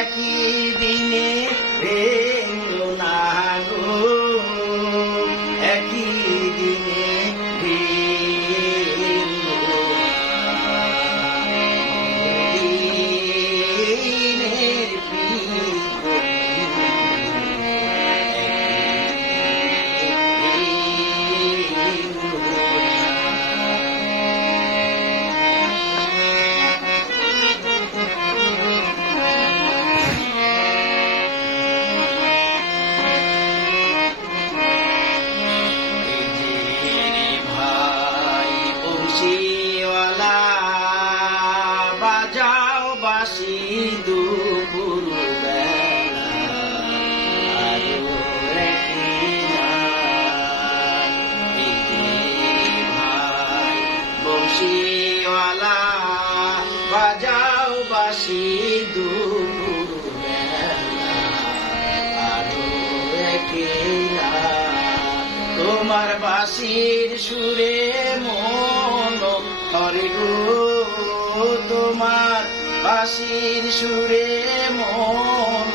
একই দিনে she তোমার বাসির সুরে মন হরে গো। তোমার বাসির সুরে মন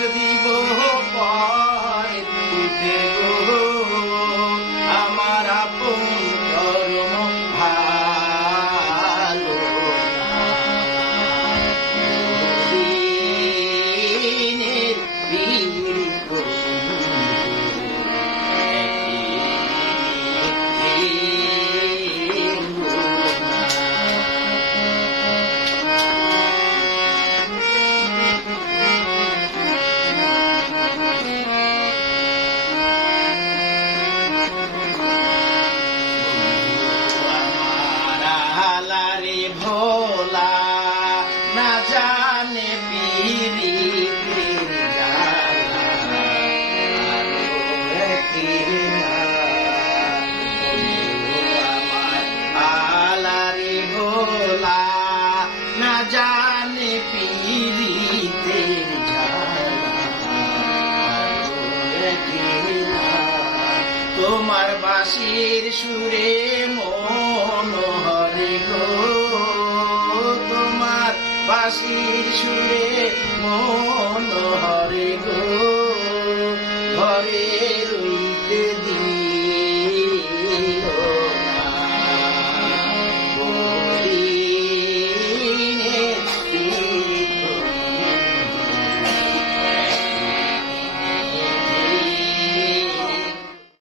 দোষ দিব পরের তোমার বাসির সুরে মন হরে গো। তোমার বাসির সুরে মন হরে গো। ঘরের